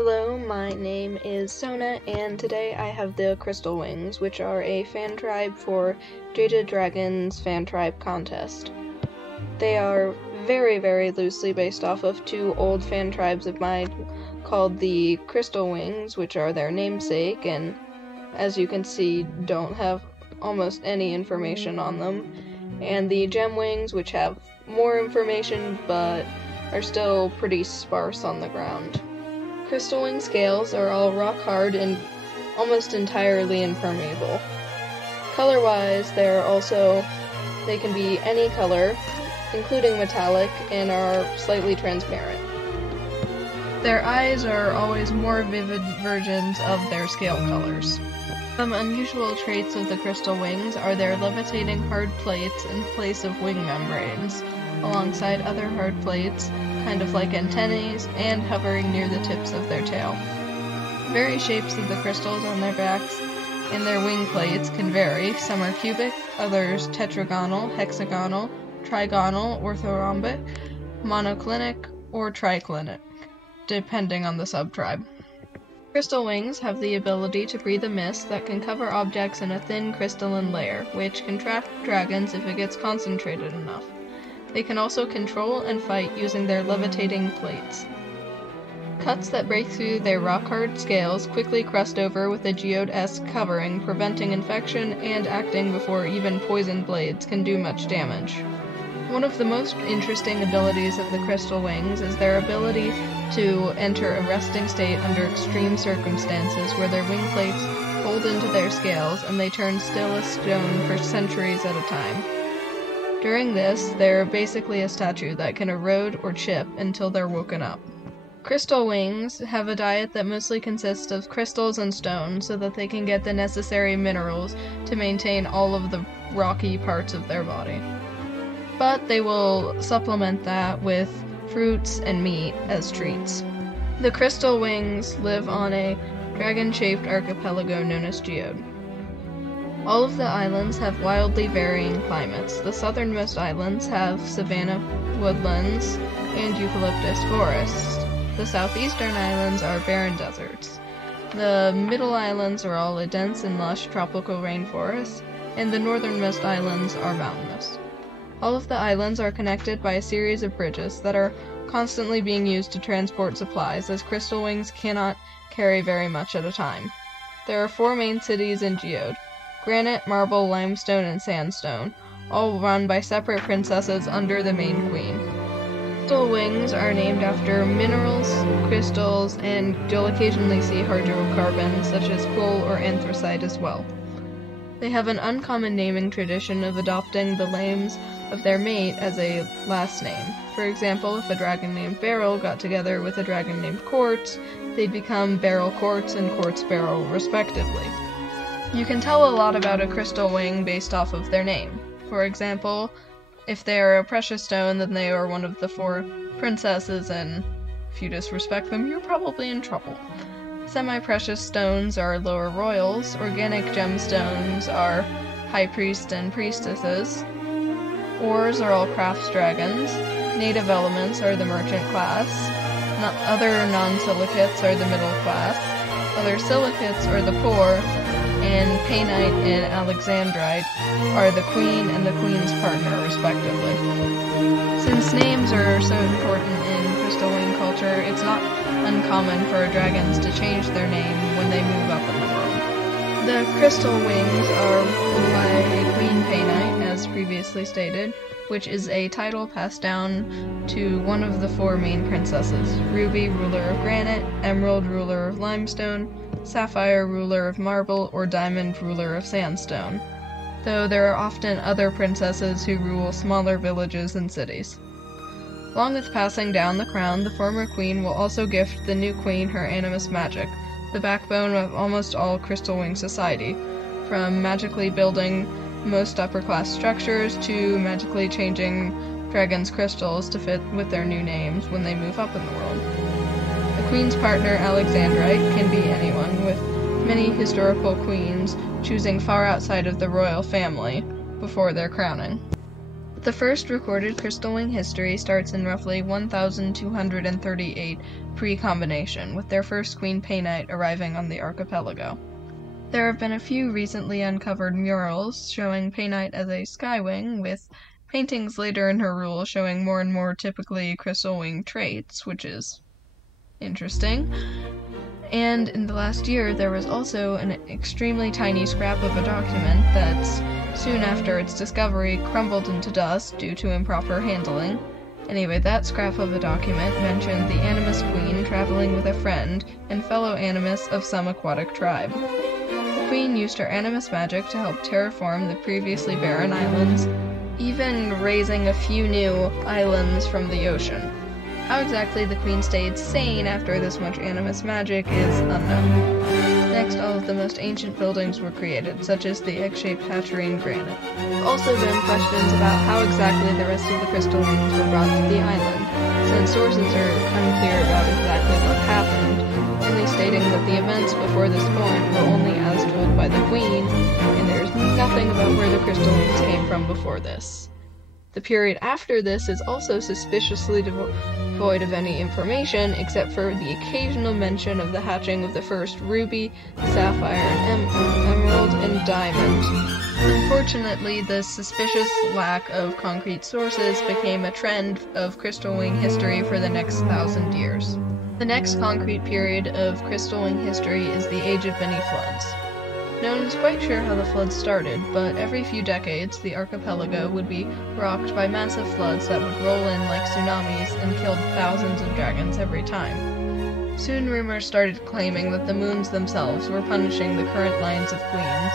Hello, my name is Sona, and today I have the Crystalwings, which are a fan tribe for Jaded Dragon's fan tribe contest. They are very, very loosely based off of two old fan tribes of mine called the Crystalwings, which are their namesake, and as you can see, don't have almost any information on them, and the Gemwings, which have more information, but are still pretty sparse on the ground. Crystalwing scales are all rock hard and almost entirely impermeable. Color-wise, they can be any color, including metallic, and are slightly transparent. Their eyes are always more vivid versions of their scale colors. Some unusual traits of the Crystalwings are their levitating hard plates in place of wing membranes, alongside other hard plates, kind of like antennae, and hovering near the tips of their tail. Various shapes of the crystals on their backs and their wing plates can vary. Some are cubic, others tetragonal, hexagonal, trigonal, orthorhombic, monoclinic, or triclinic, depending on the subtribe. Crystalwings have the ability to breathe a mist that can cover objects in a thin crystalline layer, which can trap dragons if it gets concentrated enough. They can also control and fight using their levitating plates. Cuts that break through their rock-hard scales quickly crust over with a geode-esque covering, preventing infection and acting before even poisoned blades can do much damage. One of the most interesting abilities of the Crystalwings is their ability to enter a resting state under extreme circumstances where their wing plates fold into their scales and they turn still as stone for centuries at a time. During this, they're basically a statue that can erode or chip until they're woken up. Crystalwings have a diet that mostly consists of crystals and stone so that they can get the necessary minerals to maintain all of the rocky parts of their body. But they will supplement that with fruits and meat as treats. The Crystalwings live on a dragon-shaped archipelago known as Geode. All of the islands have wildly varying climates. The southernmost islands have savanna woodlands and eucalyptus forests. The southeastern islands are barren deserts. The middle islands are all a dense and lush tropical rainforest, and the northernmost islands are mountainous. All of the islands are connected by a series of bridges that are constantly being used to transport supplies, as Crystalwings cannot carry very much at a time. There are 4 main cities in Geode: granite, marble, limestone, and sandstone, all run by separate princesses under the main queen. Crystalwings are named after minerals, crystals, and you'll occasionally see hydrocarbons such as coal or anthracite as well. They have an uncommon naming tradition of adopting the names of their mate as a last name. For example, if a dragon named Beryl got together with a dragon named Quartz, they'd become Beryl Quartz and Quartz Beryl, respectively. You can tell a lot about a Crystalwing based off of their name. For example, if they are a precious stone, then they are one of the 4 princesses, and if you disrespect them, you're probably in trouble. Semi-precious stones are lower royals, organic gemstones are high priest and priestesses, ores are all crafts dragons, native elements are the merchant class, other non-silicates are the middle class, other silicates are the poor, and painite and alexandrite are the queen and the queen's partner, respectively. Since names are so important in Crystalwing culture, it's not uncommon for dragons to change their name when they move up in the world. The Crystalwings are ruled by a queen painite, as previously stated, which is a title passed down to one of the 4 main princesses: Ruby, ruler of granite; Emerald, ruler of limestone; Sapphire, ruler of marble; or Diamond, ruler of sandstone, though there are often other princesses who rule smaller villages and cities. Along with passing down the crown, the former queen will also gift the new queen her animus magic, the backbone of almost all Crystalwing society, from magically building most upper-class structures to magically changing dragons' crystals to fit with their new names when they move up in the world. The queen's partner, Alexandrite, can be anyone, with many historical queens choosing far outside of the royal family before their crowning. The first recorded Crystalwing history starts in roughly 1238 pre-combination, with their first queen Painite arriving on the archipelago. There have been a few recently uncovered murals showing Painite as a skywing, with paintings later in her rule showing more and more typically Crystalwing traits, which is interesting. And in the last year, there was also an extremely tiny scrap of a document that, soon after its discovery, crumbled into dust due to improper handling. Anyway, that scrap of a document mentioned the Animus Queen traveling with a friend and fellow Animus of some aquatic tribe. The Queen used her Animus magic to help terraform the previously barren islands, even raising a few new islands from the ocean. How exactly the Queen stayed sane after this much Animus magic is unknown. Next, all of the most ancient buildings were created, such as the egg-shaped hatchery in granite. There have also been questions about how exactly the rest of the Crystalwings were brought to the island, since sources are unclear about exactly what happened, only stating that the events before this point were only as told by the Queen, and there's nothing about where the Crystalwings came from before this. The period after this is also suspiciously devoid of any information, except for the occasional mention of the hatching of the first ruby, sapphire, and emerald, and diamond. Unfortunately, this suspicious lack of concrete sources became a trend of Crystalwing history for the next 1,000 years. The next concrete period of Crystalwing history is the Age of Many Floods. No one is quite sure how the floods started, but every few decades the archipelago would be rocked by massive floods that would roll in like tsunamis and killed thousands of dragons every time. Soon rumors started claiming that the moons themselves were punishing the current lines of queens.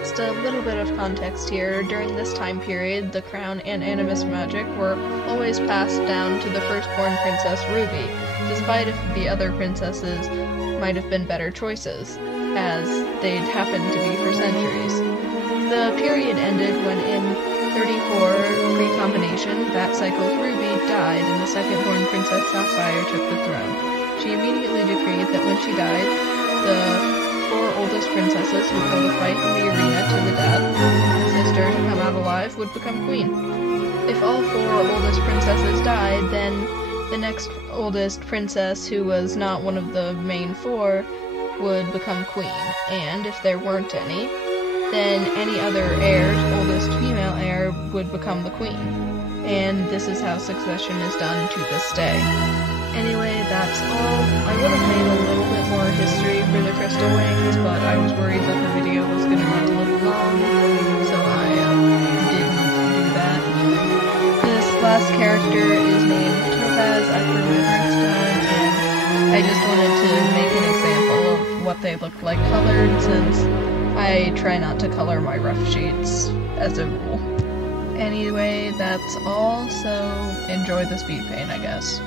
Just a little bit of context here. During this time period, the crown and Animus magic were always passed down to the firstborn Princess Ruby, despite if the other princesses might have been better choices, as they'd happened to be for centuries. The period ended when in 34 pre-combination, that cycle's Ruby died and the second-born Princess Sapphire took the throne. She immediately decreed that when she died, the 4 oldest princesses would go to fight in the arena to the death. The sister to come out alive would become queen. If all 4 oldest princesses died, then the next oldest princess, who was not one of the main 4, would become queen, and if there weren't any, then any other heir, oldest female heir, would become the queen. And this is how succession is done to this day. Anyway, that's all. I would have made a little bit more history for the Crystalwings, but I was worried that the video was going to run a little long, so I didn't do that. This last character is named Topaz after my birthstone, and I just wanted to make an example of what they look like colored, since I try not to color my rough sheets as a rule. Anyway, that's all, so enjoy the speed paint, I guess.